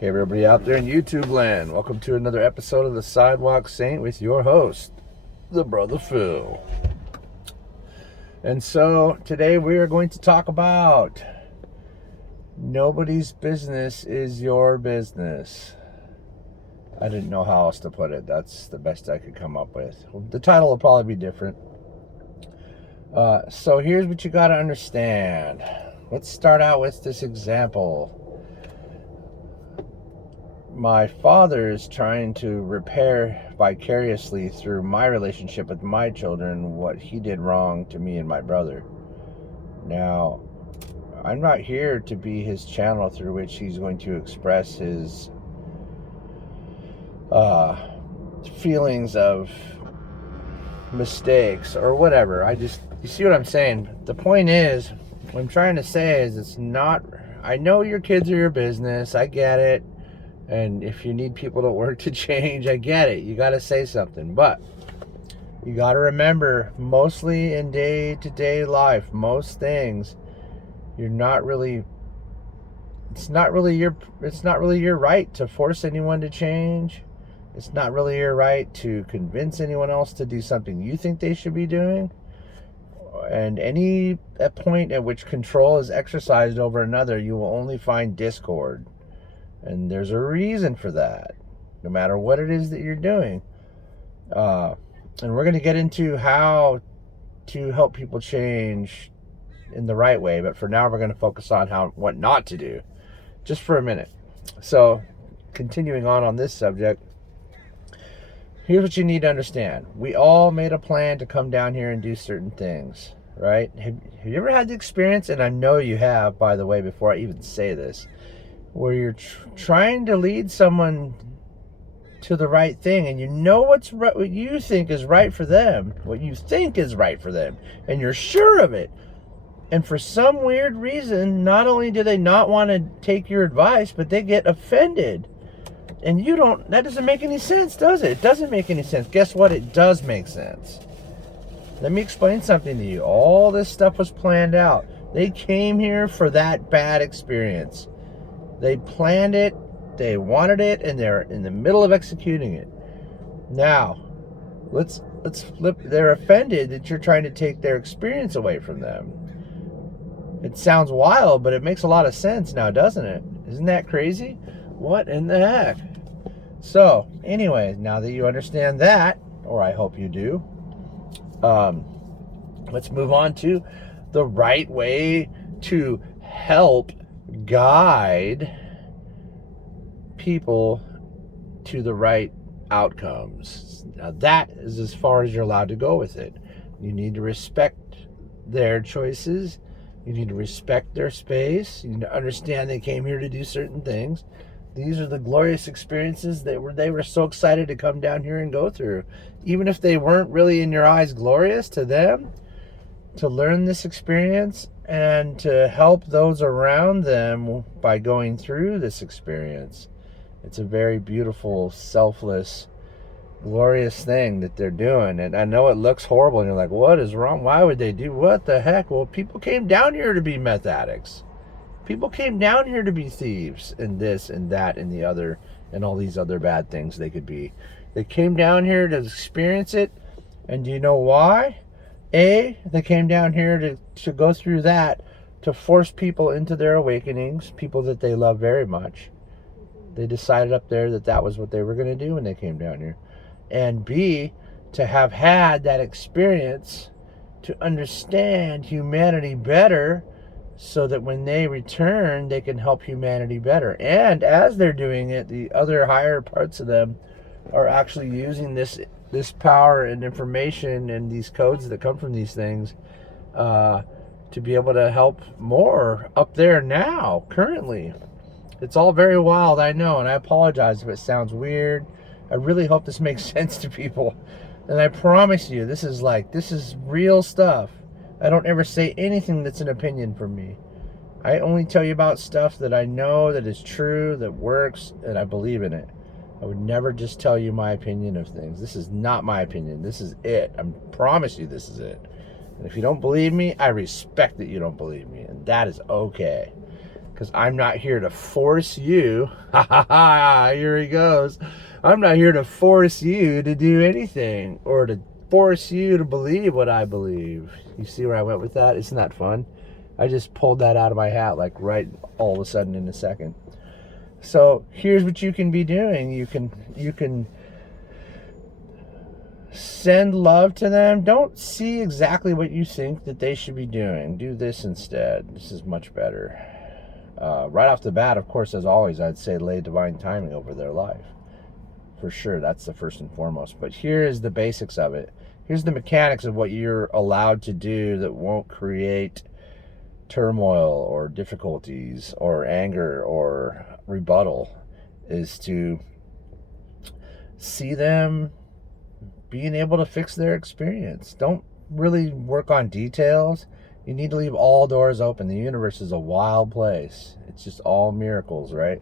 Hey everybody out there in YouTube land, welcome to another episode of the Sidewalk Saint with your host, the Brother Phil. And so today we are going to talk about nobody's business is your business. I didn't know how else to put it. That's the best I could come up with. The title will probably be different. So here's what you got to understand. Let's start out with this example. My father is trying to repair vicariously through my relationship with my children what he did wrong to me and my brother. Now, I'm not here to be his channel through which he's going to express his feelings of mistakes or whatever. You see what I'm saying? The point is, what I'm trying to say is it's not, I know your kids are your business, I get it. And if you need people to work to change, I get it. You got to say something. But you got to remember, mostly in day-to-day life, most things, it's not really your right to force anyone to change. It's not really your right to convince anyone else to do something you think they should be doing. And any point at which control is exercised over another, you will only find discord. And there's a reason for that, no matter what it is that you're doing. And we're going to get into how to help people change in the right way. But for now, we're going to focus on what not to do, just for a minute. So, continuing on this subject, here's what you need to understand. We all made a plan to come down here and do certain things, right? Have you ever had the experience, and I know you have, by the way, before I even say this, where you're trying to lead someone to the right thing, and you know what you think is right for them, and you're sure of it, and for some weird reason, not only do they not want to take your advice, but they get offended, and that doesn't make any sense, does it? It doesn't make any sense. Guess what? It does make sense. Let me explain something to you. All this stuff was planned out. They came here for that bad experience. They planned it, they wanted it, and they're in the middle of executing it. Now, let's flip. They're offended that you're trying to take their experience away from them. It sounds wild, but it makes a lot of sense now, doesn't it? Isn't that crazy? What in the heck? So, anyway, now that you understand that, or I hope you do, let's move on to the right way to help guide people to the right outcomes. Now that is as far as you're allowed to go with it. You need to respect their choices. You need to respect their space. You need to understand they came here to do certain things. These are the glorious experiences they were so excited to come down here and go through. Even if they weren't really in your eyes glorious to them, to learn this experience and to help those around them by going through this experience. It's a very beautiful, selfless, glorious thing that they're doing. And I know it looks horrible, and you're like, what is wrong? Why would they do? What the heck? Well, people came down here to be meth addicts. People came down here to be thieves and this and that and the other and all these other bad things they could be. They came down here to experience it. And do you know why? They came down here to go through that, to force people into their awakenings, people that they love very much. They decided up there that was what they were going to do when they came down here. And B, to have had that experience, to understand humanity better, so that when they return, they can help humanity better. And as they're doing it, the other higher parts of them are actually using this power and information and these codes that come from these things to be able to help more up there now, currently. It's all very wild, I know, and I apologize if it sounds weird. I really hope this makes sense to people. And I promise you, this is real stuff. I don't ever say anything that's an opinion from me. I only tell you about stuff that I know that is true, that works, and I believe in it. I would never just tell you my opinion of things. This is not my opinion. This is it. I promise you this is it. And if you don't believe me, I respect that you don't believe me. And that is okay. because I'm not here to force you. Ha ha ha, here he goes. I'm not here to force you to do anything or to force you to believe what I believe. You see where I went with that? Isn't that fun? I just pulled that out of my hat like right all of a sudden in a second. So here's what you can be doing. You can send love to them. Don't see exactly what you think that they should be doing. Do this instead. This is much better. Right off the bat, of course, as always, I'd say lay divine timing over their life. For sure, that's the first and foremost. But here is the basics of it. Here's the mechanics of what you're allowed to do that won't create turmoil or difficulties or anger or rebuttal, is to see them being able to fix their experience. Don't really work on details. You need to leave all doors open. The universe is a wild place. It's just all miracles, right?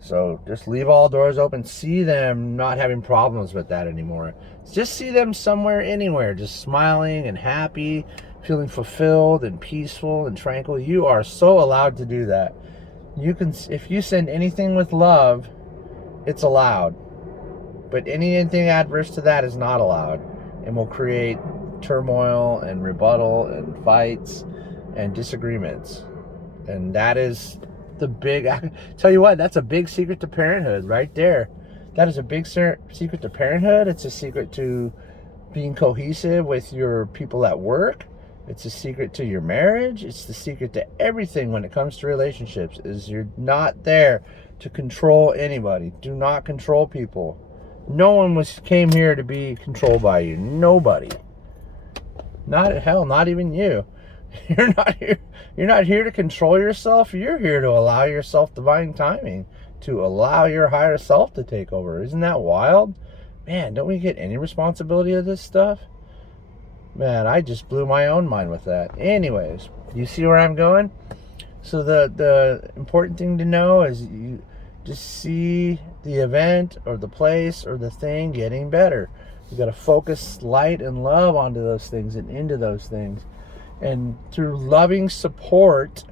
So just leave all doors open. See them not having problems with that anymore. Just see them somewhere, anywhere, just smiling and happy, feeling fulfilled and peaceful and tranquil. You are so allowed to do that. You can, if you send anything with love, it's allowed. But anything adverse to that is not allowed and will create turmoil and rebuttal and fights and disagreements. And that is the big, tell you what, that's a big secret to parenthood right there. That is a big secret to parenthood. It's a secret to being cohesive with your people at work. It's a secret to your marriage. It's the secret to everything when it comes to relationships, is you're not there to control anybody. Do not control people. No one came here to be controlled by you. Nobody. Not even you. You're not here to control yourself. You're here to allow yourself divine timing, to allow your higher self to take over. Isn't that wild? Man, don't we get any responsibility of this stuff? Man, I just blew my own mind with that. Anyways, you see where I'm going? So the important thing to know is you just see the event or the place or the thing getting better. You got to focus light and love onto those things and into those things. And through loving support,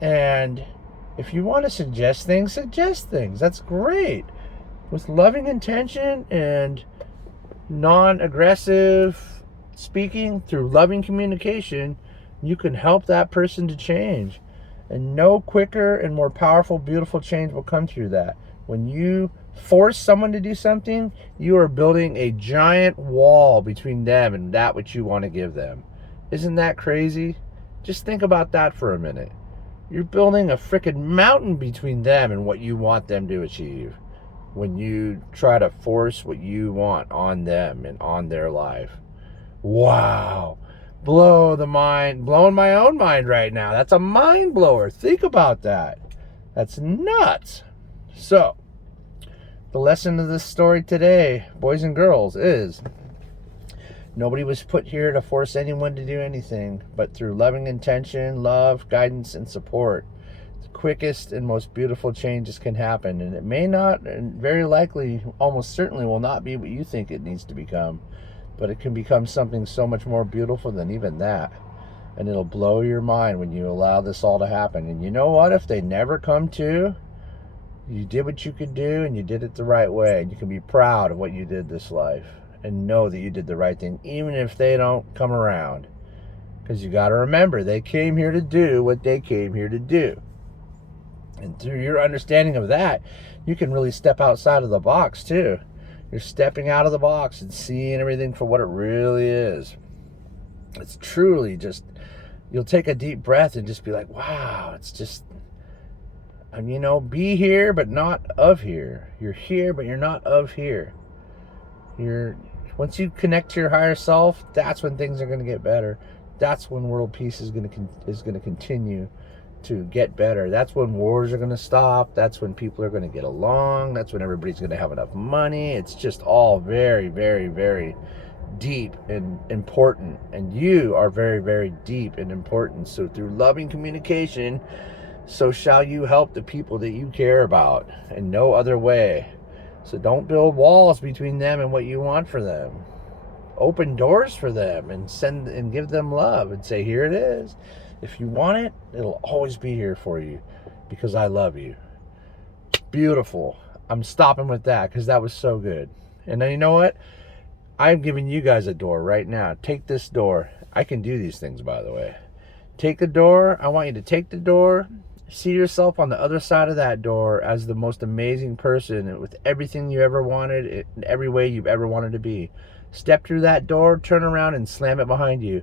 and if you want to suggest things, That's great. With loving intention and non-aggressive speaking, through loving communication, you can help that person to change. And no quicker and more powerful, beautiful change will come through that. When you force someone to do something, you are building a giant wall between them and that which you want to give them. Isn't that crazy? Just think about that for a minute. You're building a freaking mountain between them and what you want them to achieve when you try to force what you want on them and on their life. Wow. Blowing my own mind right now. That's a mind blower. Think about that. That's nuts. So, the lesson of this story today, boys and girls, is nobody was put here to force anyone to do anything, but through loving intention, love, guidance, and support, the quickest and most beautiful changes can happen. And it may not, and very likely, almost certainly will not be what you think it needs to become, but it can become something so much more beautiful than even that. And it'll blow your mind when you allow this all to happen. And you know what? If they never come to, you did what you could do and you did it the right way. And you can be proud of what you did this life and know that you did the right thing, even if they don't come around. Because you got to remember, they came here to do what they came here to do. And through your understanding of that, you can really step outside of the box too. You're stepping out of the box and seeing everything for what it really is. It's truly just, you'll take a deep breath and just be like, wow, it's just, be here, but not of here. You're here, but you're not of here. Once you connect to your higher self, that's when things are going to get better. That's when world peace is going to continue to get better. That's when wars are going to stop. That's when people are going to get along. That's when everybody's going to have enough money. It's just all very, very, very deep and important. And you are very, very deep and important. So through loving communication, so shall you help the people that you care about, in no other way. So don't build walls between them and what you want for them. Open doors for them and give them love and say, here it is. If you want it, it'll always be here for you because I love you. Beautiful. I'm stopping with that because that was so good. And then you know what? I'm giving you guys a door right now. Take this door. I can do these things, by the way. Take the door. I want you to take the door. See yourself on the other side of that door as the most amazing person with everything you ever wanted, in every way you've ever wanted to be. Step through that door, turn around, and slam it behind you.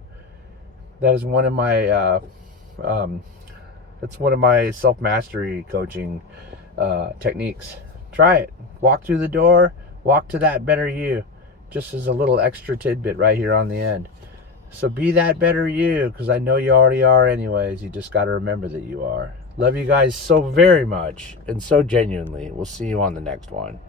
That is one of my that's one of my self-mastery coaching techniques. Try it. Walk through the door. Walk to that better you. Just as a little extra tidbit right here on the end. So be that better you, because I know you already are anyways. You just got to remember that you are. Love you guys so very much and so genuinely. We'll see you on the next one.